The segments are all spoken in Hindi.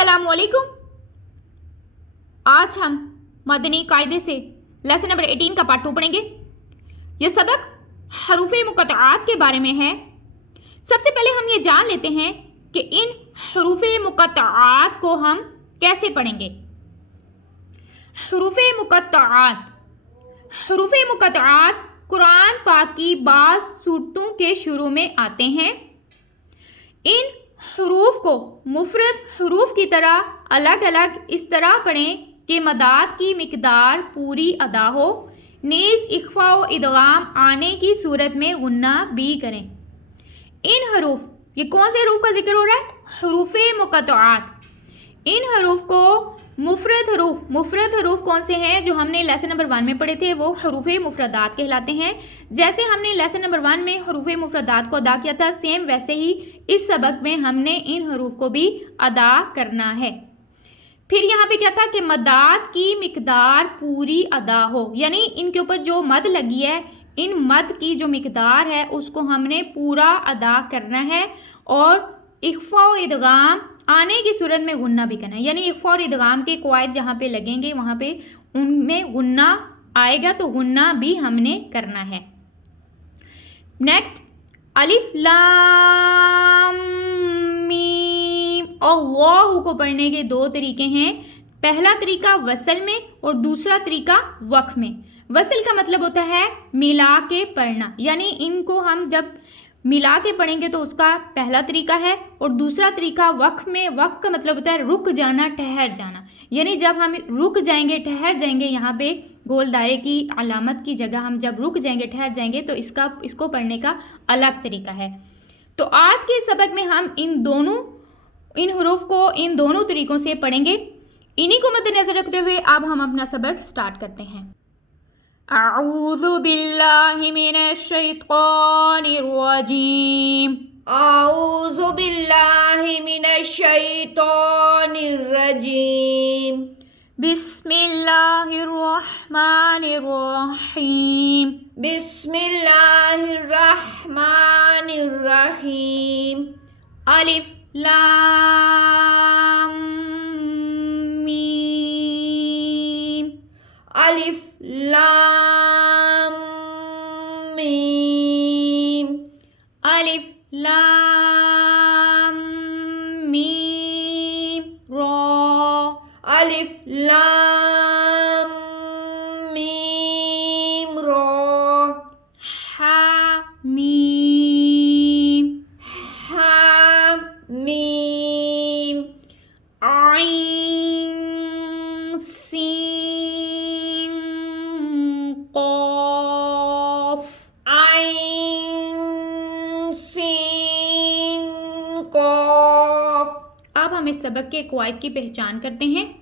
अस्सलामुअलैकुम। आज हम मदनी कायदे से लेसन नंबर 18 का पार्ट 2 पढ़ेंगे। यह सबक हरूफे मुक़त्तआत के बारे में है। सबसे पहले हम ये जान लेते हैं कि इन हरूफे मुक़त्तआत को हम कैसे पढ़ेंगे। हरूफे मुक़त्तआत, हरूफे मुक़त्तआत कुरान पाक की बाज़ सूरतों के शुरू में आते हैं। इन हरूफ को मुफरद हरूफ की तरह अलग अलग इस तरह पढ़ें कि मदाद की मिकदार पूरी अदा हो। नेज़ इख्फा व इदगाम आने की सूरत में गुन्ना भी करें। इन हरूफ, ये कौन से हरूफ का जिक्र हो रहा है? हरूफे मुक़त्तआत। इन हरूफ को मुफरद हरूफ कौन से हैं जो हमने लेसन नंबर 1 में पढ़े थे? वो हरूफे मुफरदात कहलाते हैं। जैसे हमने लेसन नंबर 1 में हरूफे मुफरदात को अदा किया था, सेम वैसे ही इस सबक में हमने इन हरूफ को भी अदा करना है। फिर यहाँ पे क्या था कि मदाद की मिकदार पूरी अदा हो, यानी इनके ऊपर जो मद लगी है, इन मद की जो मिकदार है उसको हमने पूरा अदा करना है। और इख्फा व इदगाम आने की सूरत में गुन्ना भी करना है, यानी इख्फा और इदगाम के कवायद जहाँ पे लगेंगे वहाँ पे उनमें गुन्ना आएगा, तो गुन्ना भी हमने करना है। नेक्स्ट, अलिफ लाम मीम। अल्लाह को पढ़ने के दो तरीके हैं। पहला तरीका वसल में और दूसरा तरीका वक्फ में। वसल का मतलब होता है मिला के पढ़ना, यानी इनको हम जब मिला के पढ़ेंगे तो उसका पहला तरीका है। और दूसरा तरीका वक्फ में। वक्फ का मतलब होता है रुक जाना, ठहर जाना, यानी जब हम रुक जाएंगे, ठहर जाएंगे, यहाँ पे गोल दायरे की अलामत की जगह हम जब रुक जाएंगे, ठहर जाएंगे, तो इसको पढ़ने का अलग तरीका है। तो आज के सबक में हम इन हुरूफ को इन दोनों तरीकों से पढ़ेंगे। इन्हीं को मद्देनजर रखते हुए अब हम अपना सबक स्टार्ट करते हैं। अऊज़ु बिल्लाहि मिनश शैतानिर रजीम। अऊज़ु बिल्लाहि मिनश शैतानिर रजीम। बिस्मिल्लाहिर रहमानिर रहीम। बिस्मिल्लाहिर रहमानिर रहीम। अलिफ लाम मीम। अलिफ लाम मीम। अलिफ लाम मीम रा। अलिफ लाम मीम रा। हा मीम। हा मीम। आइन सीन क़ाफ। आइन सीन क़ाफ। अब हम इस सबक के कवायद की पहचान करते हैं।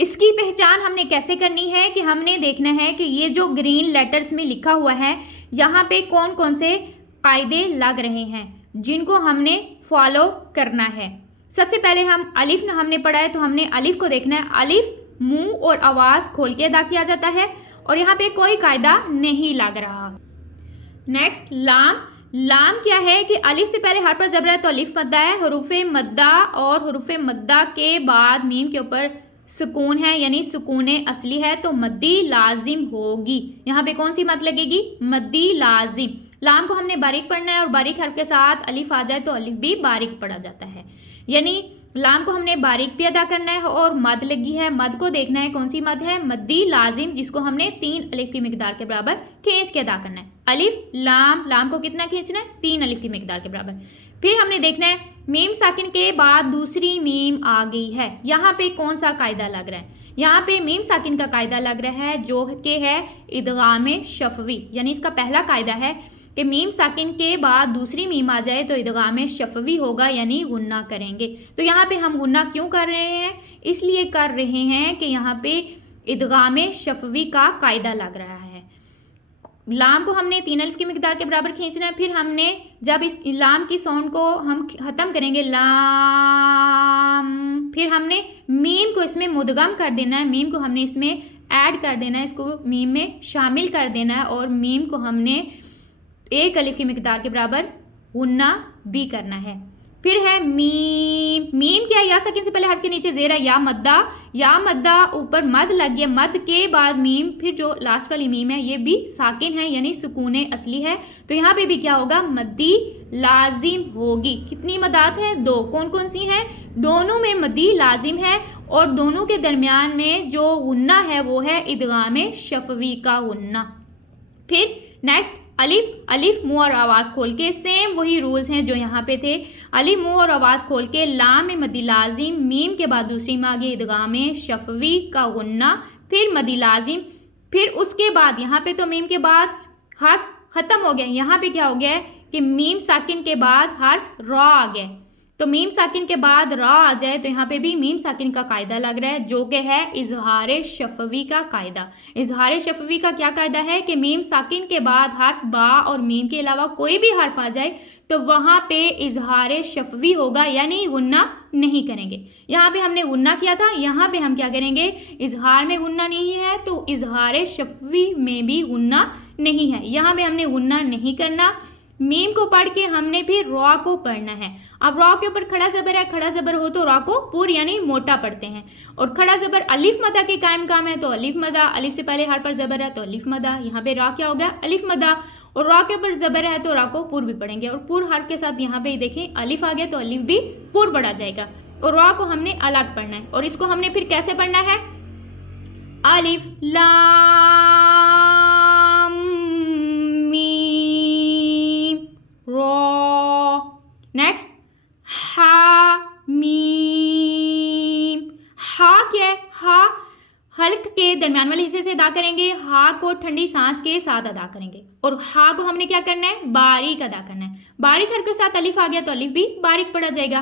इसकी पहचान हमने कैसे करनी है कि हमने देखना है कि ये जो ग्रीन लेटर्स में लिखा हुआ है, यहाँ पे कौन कौन से कायदे लग रहे हैं जिनको हमने फॉलो करना है। सबसे पहले हम अलिफ हमने पढ़ा है, तो हमने अलिफ को देखना है। अलिफ मुंह और आवाज़ खोल के अदा किया जाता है और यहाँ पे कोई कायदा नहीं लग रहा। नेक्स्ट, लाम। लाम क्या है कि अलिफ से पहले हर पर जबर है तो अलिफ मद्दा है। हरूफे मद्दा और हरूफे मद्दा के बाद मीम के ऊपर सुकून है, यानी सुकून असली है, तो मद्दी लाजिम होगी। यहाँ पे कौन सी मद लगेगी? मद्दी लाजिम। लाम को हमने बारीक पढ़ना है और बारीक हर्फ के साथ अलिफ आ जाए तो अलिफ भी बारीक पढ़ा जाता है, यानी लाम को हमने बारीक भी अदा करना है। और मद लगी है, मद को देखना है कौन सी मद है? मद्दी लाजिम, जिसको हमने 3 अलिफ की मिकदार के बराबर खींच के अदा करना है। अलिफ लाम, लाम को कितना खींचना है? 3 अलिफ की मिकदार के बराबर। फिर हमने देखना है मीम साकिन के बाद दूसरी मीम आ गई है, यहाँ पे कौन सा कायदा लग रहा है? यहाँ पे मीम साकिन का कायदा लग रहा है जो कि है इदगाम शफवी, यानी इसका पहला कायदा है कि मीम साकिन के बाद दूसरी मीम आ जाए तो इदगाम शफवी होगा, यानी गुन्ना करेंगे। तो यहाँ पे हम गुन्ना क्यों कर रहे हैं? इसलिए कर रहे हैं कि यहाँ पे इदगाम शफवी का कायदा लग रहा है। लाम को हमने 3 अलिफ की मिकदार के बराबर खींचना है। फिर हमने जब इस लाम की साउंड को हम ख़त्म करेंगे लाम, फिर हमने मीम को इसमें मुदगम कर देना है, मीम को हमने इसमें ऐड कर देना है, इसको मीम में शामिल कर देना है और मीम को हमने 1 अलिफ की मिकदार के बराबर गुन्ना भी करना है। फिर है मीम। मीम क्या? यह या साकिन से पहले हर्फ के नीचे जेर है या मद्दा ऊपर मद लग गया, मद के बाद मीम, फिर जो लास्ट वाली मीम है ये भी साकिन है यानी सुकून असली है। तो यहाँ पे भी क्या होगा, मद्दी लाजिम होगी। कितनी मदात है, 2। कौन कौन सी हैं, दोनों में मद्दी लाजिम है और दोनों के दरमियान में जो गुन्ना है वो है इदगाम शफवी का गुन्ना। फिर नेक्स्ट अलिफ मुंह और आवाज़ खोल के, सेम वही रूल्स हैं जो यहाँ पे थे। अलिफ मुंह और आवाज़ खोल के, लाम में मद्दी लाजिम, मीम के बाद दूसरी में आगे इदगाम शफवी का गुन्ना, फिर मद्दी लाजिम, फिर उसके बाद यहाँ पे तो मीम के बाद हर्फ ख़त्म हो गया, यहाँ पे क्या हो गया है कि मीम साकिन के बाद हर्फ रॉ आ गया। तो मीम साकिन के बाद रॉ आ जाए तो यहाँ पे भी मीम साकिन का कायदा लग रहा है जो कि है इजहार शफवी का कायदा। इजहार शफवी का क्या कायदा है कि मीम साकिन के बाद हर्फ बा और मीम के अलावा कोई भी हर्फ आ जाए तो वहाँ पे इजहार शफवी होगा यानी गुन्ना नहीं करेंगे। यहाँ पे हमने गुन्ना किया था, यहाँ पे हम क्या करेंगे, इजहार में गुन्ना नहीं है तो इजहार शफवी में भी गुन्ना नहीं है, यहाँ पे हमने गुन्ना नहीं करना। मीम को पढ़ के हमने फिर रॉ को पढ़ना है। अब रॉ के ऊपर खड़ा ज़बर है, खड़ा ज़बर हो तो रॉ को पूर यानी मोटा पढ़ते हैं, और खड़ा ज़बर अलिफ मदा के कायम काम है तो अलिफ मदा, अलिफ से पहले हर पर ज़बर है तो अलिफ मदा, यहाँ पे रॉ क्या हो गया, अलिफ मदा, और रॉ के ऊपर ज़बर है तो रॉ को पूर भी पढ़ेंगे, और पूर हर्फ के साथ यहाँ पे देखें अलिफ आ गया तो अलिफ भी पूर पढ़ा जाएगा, और रॉ को हमने अलग पढ़ना है। और इसको हमने फिर कैसे पढ़ना है, अलिफ लाम मीम रॉ, नेक्स्ट हा मीम, हा क्या है, हा हल्क के दरमियान वाले हिस्से से अदा करेंगे, हा को ठंडी सांस के साथ अदा करेंगे, और हा को हमने क्या करना है, बारीक अदा करना है। बारीक हर के साथ अलिफ आ गया तो अलिफ भी बारीक पढ़ा जाएगा।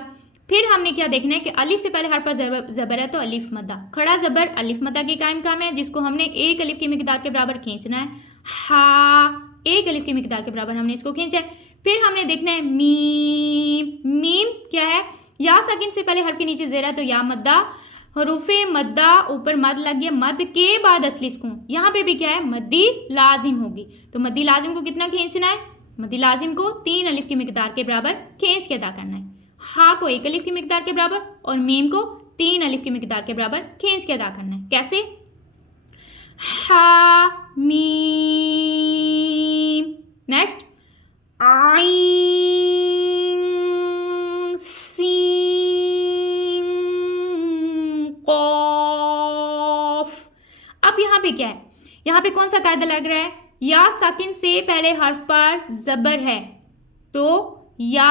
फिर हमने क्या देखना है कि अलिफ से पहले हर पर ज़बर है तो अलिफ मदा, खड़ा ज़बर अलिफ मदा के कायम काम है जिसको हमने एक अलिफ की मिकदार के बराबर खींचना है। हा एक अलिफ की मिकदार के बराबर हमने इसको खींचा है। फिर हमने देखना है मीम, मीम क्या है, या साकिन से पहले हर के नीचे ज़ेर है तो या मद्दा, हरूफे मद्दा ऊपर मद लग गया, मद के बाद असली सुकून, यहाँ पे भी क्या है, मद्दी लाजिम होगी। तो मद्दी लाजिम को कितना खींचना है, मद्दी लाजिम को 3 अलिफ की मिकदार के बराबर खींच के अदा करना है। हा को 1 अलिफ की मिकदार के बराबर और मीम को 3 अलिफ की मिकदार के बराबर खींच के अदा करना है। कैसे, हा मीम, नेक्स्ट आइन सीन क़ाफ। अब यहाँ पे क्या है, यहाँ पे कौन सा कायदा लग रहा है, या साकिन से पहले हर्फ पर ज़बर है तो या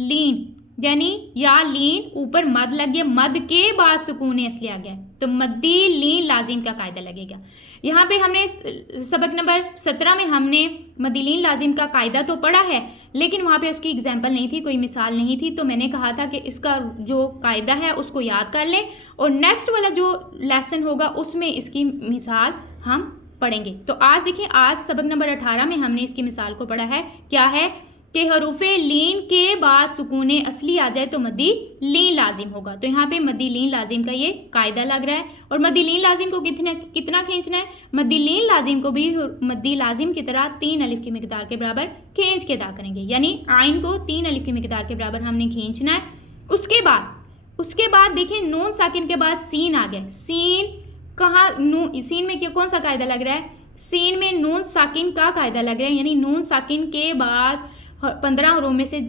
लीन, यानी या लीन ऊपर मद लग गया, मद के बाद सुकून असली आ गया तो मद्दी लीन लाजिम का कायदा लगेगा। यहाँ पे हमने सबक नंबर 17 में हमने मद्दी लीन लाजिम का कायदा तो पढ़ा है लेकिन वहाँ पे उसकी एग्जाम्पल नहीं थी, कोई मिसाल नहीं थी, तो मैंने कहा था कि इसका जो कायदा है उसको याद कर लें और नेक्स्ट वाला जो लेसन होगा उसमें इसकी मिसाल हम पढ़ेंगे। तो आज देखिए, आज सबक नंबर 18 में हमने इसकी मिसाल को पढ़ा है। क्या है कि हरूफे लीन के बाद सुकून असली आ जाए तो मद्दी लीन लाजिम होगा। तो यहाँ पे मद्दी लीन लाजिम का ये कायदा लग रहा है। और मद्दी लीन लाजिम को कितना खींचना है, मद्दी लीन लाजिम को भी मद्दी लाजिम की तरह 3 अलिफ की मिकदार के बराबर खींच के अदा करेंगे, यानी आइन को 3 अलिफ की मिकदार के बराबर हमने खींचना है। उसके बाद देखिए नून साकिन के बाद सीन आ गया। सीन कहाँ, सीन में कौन सा कायदा लग रहा है, सीन में नून साकिन का कायदा लग रहा है, यानी नून साकिन के बाद 15 हरूफ में से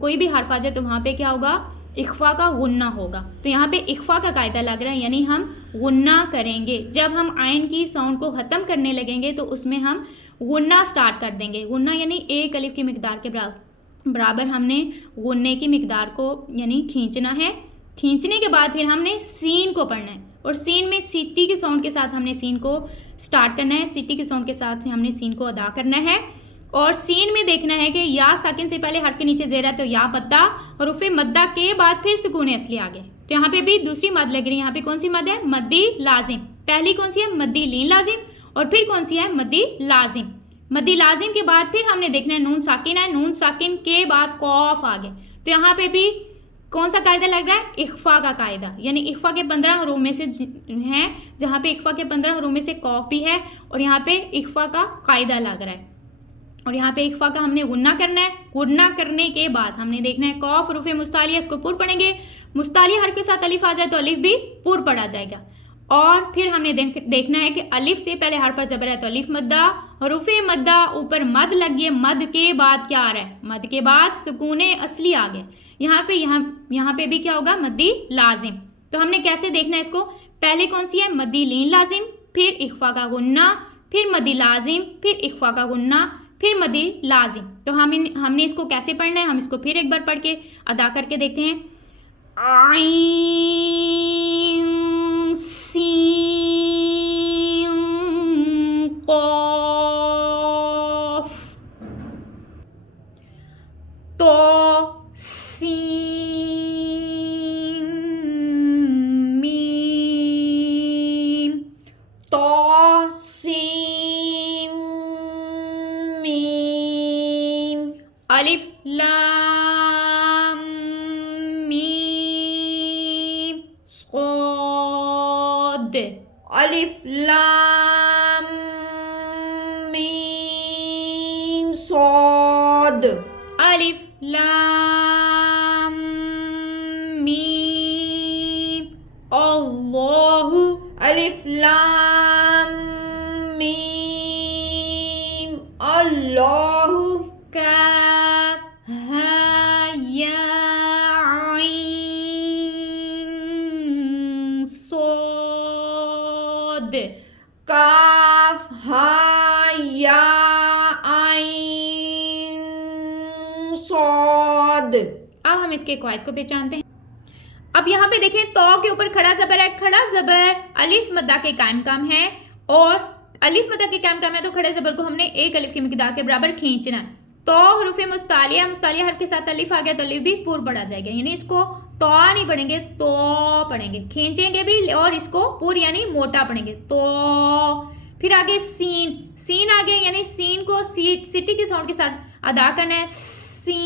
कोई भी हर्फ आ जाए तो वहाँ पे क्या होगा, इख्फा का गुन्ना होगा। तो यहाँ पे इख्फा का कायदा लग रहा है, यानी हम गुन्ना करेंगे। जब हम आइन की साउंड को ख़त्म करने लगेंगे तो उसमें हम गुन्ना स्टार्ट कर देंगे। गुन्ना यानी 1 अलिफ की मिकदार के बराबर हमने गुन्ने की मिकदार को यानी खींचना है। खींचने के बाद फिर हमने सीन को पढ़ना है और सीन में सीटी के साउंड के साथ हमने सीन को स्टार्ट करना है, सीटी के साउंड के साथ हमने सीन को अदा करना है। और सीन में देखना है कि या साकिन से पहले हर्फ के नीचे ज़ेर है तो या मद्दा, और उफ़े मद्दा के बाद फिर सुकून असली आ गए। तो यहाँ पे भी दूसरी मद लग रही है। यहाँ पे कौन सी मद है, मद्दी लाजिम। पहली कौन सी है, मद्दी लीन लाजिम, और फिर कौन सी है, मद्दी लाजिम। मद्दी लाजिम के बाद फिर हमने देखना है नून साकिन है, नून साकिन के बाद कौफ आ गए। तो यहाँ पे भी कौन सा कायदा लग रहा है, इख्फा का कायदा, यानी इख्फा के 15 हरूफ में से हैं, जहाँ पे इख्फा के 15 हरूफ में से कौफ भी है और यहाँ पे इख्फा का कायदा लग रहा है। और यहाँ पे इख्फा का हमने गुन्ना करना है। गुन्ना करने के बाद हमने देखना है कौफ रूफे मुस्तालिया, इसको पुर पढ़ेंगे। मुस्तालिया हर्फ के साथ अलिफ आ जाए तो अलिफ भी पूर्व पढ़ा जाएगा। और फिर हमने देखना है कि अलिफ से पहले हर्फ पर ज़बर है तो अलिफ मद्दा, हरूफे मद्दा ऊपर मद लगी है, मद के बाद क्या आ रहा है, मद के बाद सुकूने असली आ गए। यहाँ पे भी क्या होगा, मद्दी लाजिम। तो हमने कैसे देखना है इसको, पहले कौन सी है, मद्दी लीन लाजिम, फिर इख्फा का गुन्ना, फिर मद्दी लाजिम, फिर इख्फा का गुन्ना, फिर मद्दी लाजिम। तो हमने इसको कैसे पढ़ना है, हम इसको फिर एक बार पढ़ के अदा करके देखते हैं। आइन सीन क़ाफ़ तो सीन मीम तो सीम मीम अलिफ लाम मीम क़ाद अलिफ लाम मीम सॉद अलिफ लाम मीम अल्लाहु अलिफ लाम मीम अल्लाहु काफ हा या आइन सॉद काफ हा या आइन सॉद। अब हम इसके कवायद को पहचानते हैं। अब यहाँ पे देखें, तो के ऊपर खड़ा जबर है, खड़ा जबर अलिफ मद्दा के कायम काम है, और अलिफ मद्दा के कायम काम है तो खड़े जबर को हमने एक अलिफ की मिकदार के बराबर खींचना है। तो हरूफ मुस्तालिया, मुस्तालिया हर्फ के साथ अलिफ आ गया तो अलिफ भी पूर्व पढ़ा जाएगा, यानी इसको तो नहीं पढ़ेंगे, तो पढ़ेंगे, खींचेंगे भी और इसको पूर यानी मोटा पढ़ेंगे तो। फिर आगे सीन, सीन आ गया, यानी सीन को सिटी के साउंड के साथ अदा करना है, सीन,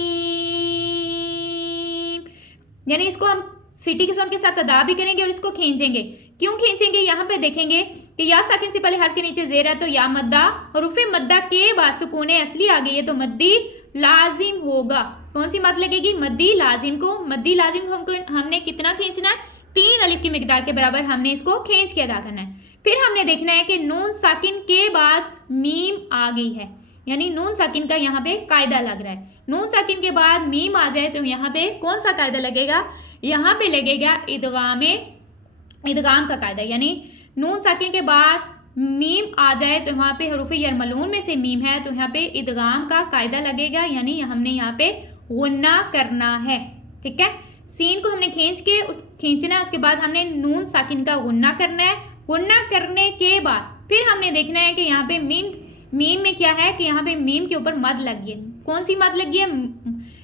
यानी इसको हम सिटी के साउंड के साथ अदा भी करेंगे और इसको खींचेंगे। क्यों खींचेंगे, यहाँ पे देखेंगे कि या साकिन से पहले हर्फ के नीचे जेर है तो या मद्दा, हरूफे मद्दा के बाद सुकूने असली आ गई है तो मद्दी लाजिम होगा। कौन सी मद लगेगी, मद्दी लाजिम को। मद्दी लाजिम को हमने कितना खींचना है, 3 अलिफ की मिकदार के बराबर हमने इसको खींच के अदा करना है। फिर हमने देखना है कि नून साकिन के बाद मीम आ गई है, यानी नून साकिन का यहाँ पे कायदा लग रहा है। नून साकिन के बाद मीम आ जाए तो यहाँ पे कौन सा कायदा लगेगा, यहाँ पे लगेगा इदगाम का कायदा, यानी नून साकिन के बाद मीम आ जाए तो यहाँ पे हरूफ यरमलून में से मीम है तो यहाँ पे इदगाम का कायदा लगेगा, यानी हमने यहाँ पे गुन्ना करना है। ठीक है, सीन को हमने खींचना है, उसके बाद हमने नून साकिन का गुन्ना करना है। गुन्ना करने के बाद फिर हमने देखना है कि यहाँ पे मीम में क्या है कि यहाँ पे मीम के ऊपर मद लगी है। कौन सी मद लगी है,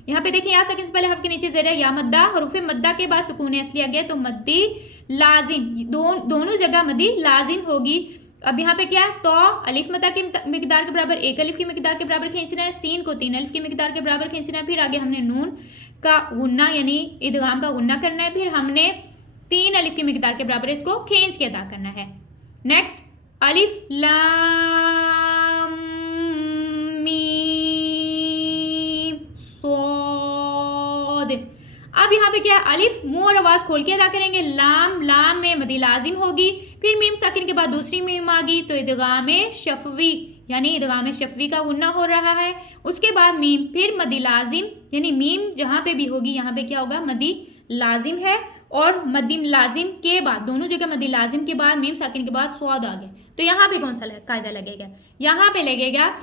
यहाँ पे देखिए, या साकिन से पहले हर्फ के नीचे जेर है या मद्दा, हरूफे मद्दा के बाद सुकून असली आ गया तो मद्दी लाजिम, दोनों जगह मद्दी लाजिम होगी। अब यहाँ पे क्या है, तो अलिफ मद्दा की मिकदार के बराबर 1 अलिफ की मिकदार के बराबर खींचना है, सीन को 3 अलिफ की मिकदार के बराबर खींचना है। फिर आगे हमने नून का गुन्ना यानी इदगाम का गुन्ना करना है, फिर हमने 3 अलिफ की मिकदार के बराबर इसको खींच के अदा करना है। नेक्स्ट अलिफ लाम मीम सॉद। अब यहाँ पे क्या है, अलिफ मुंह और आवाज खोल के अदा करेंगे, लाम में मदी लाजिम होगी, फिर मीम साकिन के बाद दूसरी मीम आ गई तो इदगाम शफवी यानी इदगाम शफवी का गुन्ना हो रहा है। उसके बाद मीम, फिर मदी लाजिम, यानी मीम जहाँ पे भी होगी यहाँ पे क्या होगा, मदी लाजिम है, और मदी लाजिम के बाद दोनों जगह मदी लाजिम के बाद मीम साकिन के बाद स्वाद आ गया तो यहाँ पे कौन सा कायदा लगेगा, यहाँ पे लगेगा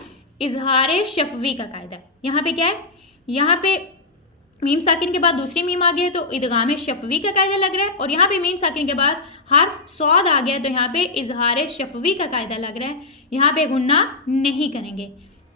इजहार शफवी का कायदा। यहाँ पे क्या है, यहाँ पे मीम साकिन के बाद दूसरी मीम आ गई तो इदगाम शफवी का कायदा लग रहा है, और यहाँ पे मीम साकिन के बाद हर्फ स्वाद आ गया तो यहाँ पे इजहार शफवी का कायदा लग रहा है। यहाँ पे गुन्ना नहीं करेंगे,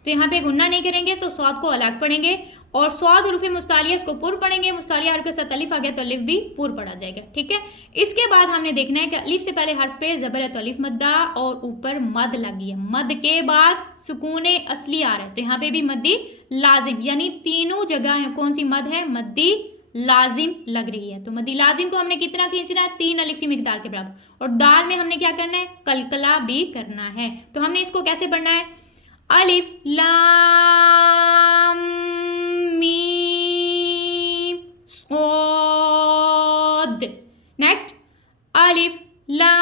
तो यहाँ पे गुन्ना नहीं करेंगे तो स्वाद को अलग पढ़ेंगे, और स्वाद हरूफ मुस्तालिया इसको पूर्व पढ़ेंगे। मुस्तालिया हर्फ के साथ अलिफ आ गया तो अलिफ भी पूर्व पढ़ा जाएगा। ठीक है, इसके बाद हमने देखना है कि अलिफ से पहले हर्फ पे जबर है तो अलिफ मद्दा और ऊपर मद लगी है, मद के बाद सुकूने असली आ रहा है तो यहाँ पे भी मद्दी लाजिम, यानी तीनों जगह कौन सी मद है, मद्दी लाजिम लग रही है। तो मद्दी लाजिम को हमने कितना खींचना है, 3 अलिफ की मिकदार के बराबर, और दाल में हमने क्या करना है, कलकला भी करना है। तो हमने इसको कैसे पढ़ना है, अलिफ लाम मीम सॉद। सौद। नेक्स्ट अलिफ लाम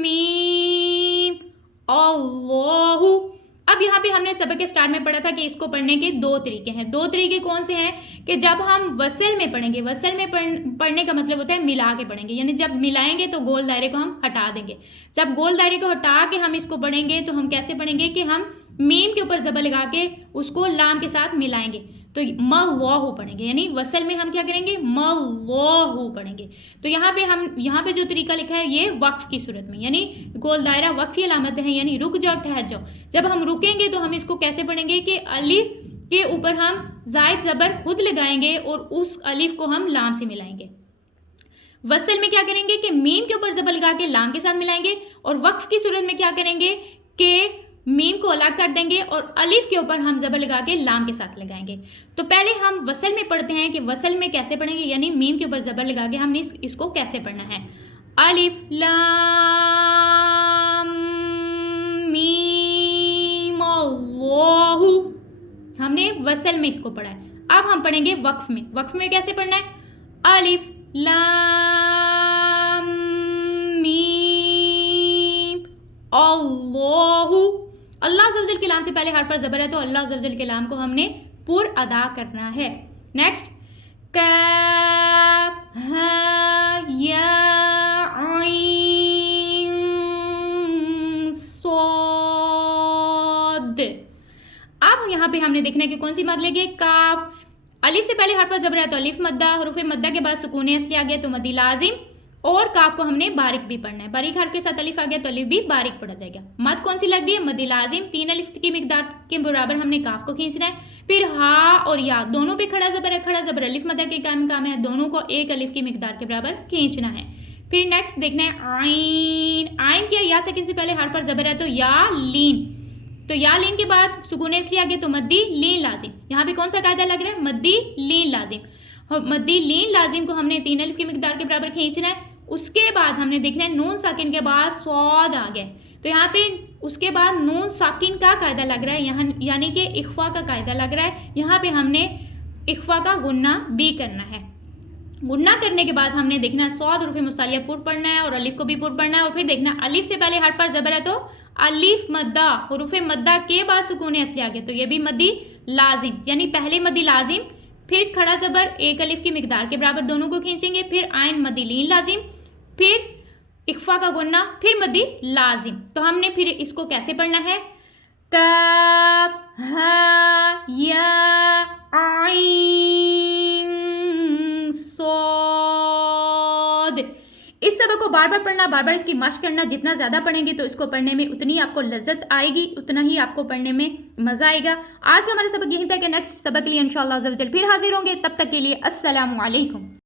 मीम अल्लाहु। अब यहाँ पे हमने सबक के स्टार्ट में पढ़ा था कि इसको पढ़ने के दो तरीके हैं। दो तरीके कौन से हैं कि जब हम वसल में पढ़ेंगे, वसल में पढ़ने का मतलब होता है मिला के पढ़ेंगे, यानी जब मिलाएंगे तो गोल दायरे को हम हटा देंगे। जब गोल दायरे को हटा के हम इसको पढ़ेंगे तो हम कैसे पढ़ेंगे कि हम मीम के ऊपर ज़बर लगा के उसको लाम के साथ मिलाएंगे तो मल्लाहु पढ़ेंगे, यानी वसल में हम क्या करेंगे मल्लाहु पढ़ेंगे। तो यहाँ पे जो तरीका लिखा है ये वक्फ की सूरत में, यानी गोल दायरा वक्फ की अलामत है, यानी रुक जाओ ठहर जाओ। जब हम रुकेंगे तो हम इसको कैसे पढ़ेंगे कि अलिफ के ऊपर हम जायद ज़बर खुद लगाएंगे और उस अलिफ को हम लाम से मिलाएंगे। वसल में क्या करेंगे कि मीम के ऊपर ज़बर लगा के लाम के साथ मिलाएंगे, और वक्फ की सूरत में क्या करेंगे कि मीम को अलग कर देंगे और अलिफ के ऊपर हम ज़बर लगा के लाम के साथ लगाएंगे। तो पहले हम वसल में पढ़ते हैं कि वसल में कैसे पढ़ेंगे, यानी मीम के ऊपर ज़बर लगा के हमने इसको कैसे पढ़ना है। अलिफ लाम मीम अल्लाहु, हमने वसल में इसको पढ़ा है। अब हम पढ़ेंगे वक्फ में। वक्फ में कैसे पढ़ना है, अलिफ लाम मीम अल्लाहु। अल्लाह ज़वजल के लाम से पहले हर्फ पर ज़बर है तो अल्लाह ज़वजल के लाम को हमने पूर अदा करना है। नेक्स्ट काफ हा या आइन सौद। अब यहाँ पे हमने देखना है कि कौन सी मद लेंगे। काफ, अलिफ से पहले हर्फ पर ज़बर है तो अलिफ मद्दा, हुरूफ मद्दा के बाद सुकून असली आ गया तो मद्दी लाजिम, और काफ को हमने बारिक भी पढ़ना है। बारीक हर्फ के साथ अलिफ आ गया तो अलिफ भी बारिक पढ़ा जाएगा। मद कौन सी लग रही है, मद्दी लाजिम। 3 अलिफ की मिकदार के बराबर हमने काफ को खींचना है। फिर हा और या दोनों पे खड़ा ज़बर है, खड़ा ज़बर अलिफ मद्दा के काम है, दोनों को 1 अलिफ की मिकदार के बराबर खींचना है। फिर नेक्स्ट देखना है आइन। आइन क्या, या सेकंड से पहले हर्फ पर ज़बर है तो या लीन, तो या लीन के बाद सुकून इसलिए आ गया तो मद्दी लीन लाजिम। यहाँ पे कौन सा कायदा लग रहा है, मद्दी लीन लाजिम। और मद्दी लीन लाजिम को हमने 3 अलिफ की मिकदार के बराबर खींचना है। उसके बाद हमने देखना है नून साकिन के बाद सौद आ गया, तो यहाँ पे उसके बाद नून साकिन का कायदा लग रहा है, यहाँ यानी कि इख्फा का कायदा लग रहा है। यहाँ पे हमने इख्फा का गुन्ना भी करना है। गुन्ना करने के बाद हमने देखना है सौद हुरूफ मुस्तालिया पुर पढ़ना है और अलिफ को भी पुर पढ़ना है। और फिर देखना अलिफ से पहले हर्फ पर ज़बर है तो अलिफ मद्दा, हुरूफ मद्दा के बाद सुकून असली आ गया तो ये भी मद्दी लाजिम, यानी पहले मद्दी लाजिम, फिर खड़ा ज़बर 1 अलिफ की मिकदार के बराबर दोनों को खींचेंगे, फिर आइन मद्दी लीन लाजिम, फिर इख्फा का गुन्ना, फिर मद्दी लाजिम। तो हमने फिर इसको कैसे पढ़ना है, काफ हा या आइन सौद। इस सबक को बार बार पढ़ना, बार बार इसकी मश्क करना। जितना ज़्यादा पढ़ेंगे तो इसको पढ़ने में उतनी आपको लज्जत आएगी, उतना ही आपको पढ़ने में मज़ा आएगा। आज का हमारा सबक यहीं तक है। नेक्स्ट सबक के लिए इंशाअल्लाह अज़्ज़ा वजल फिर हाजिर होंगे। तब तक के लिए अस्सलामु अलैकुम।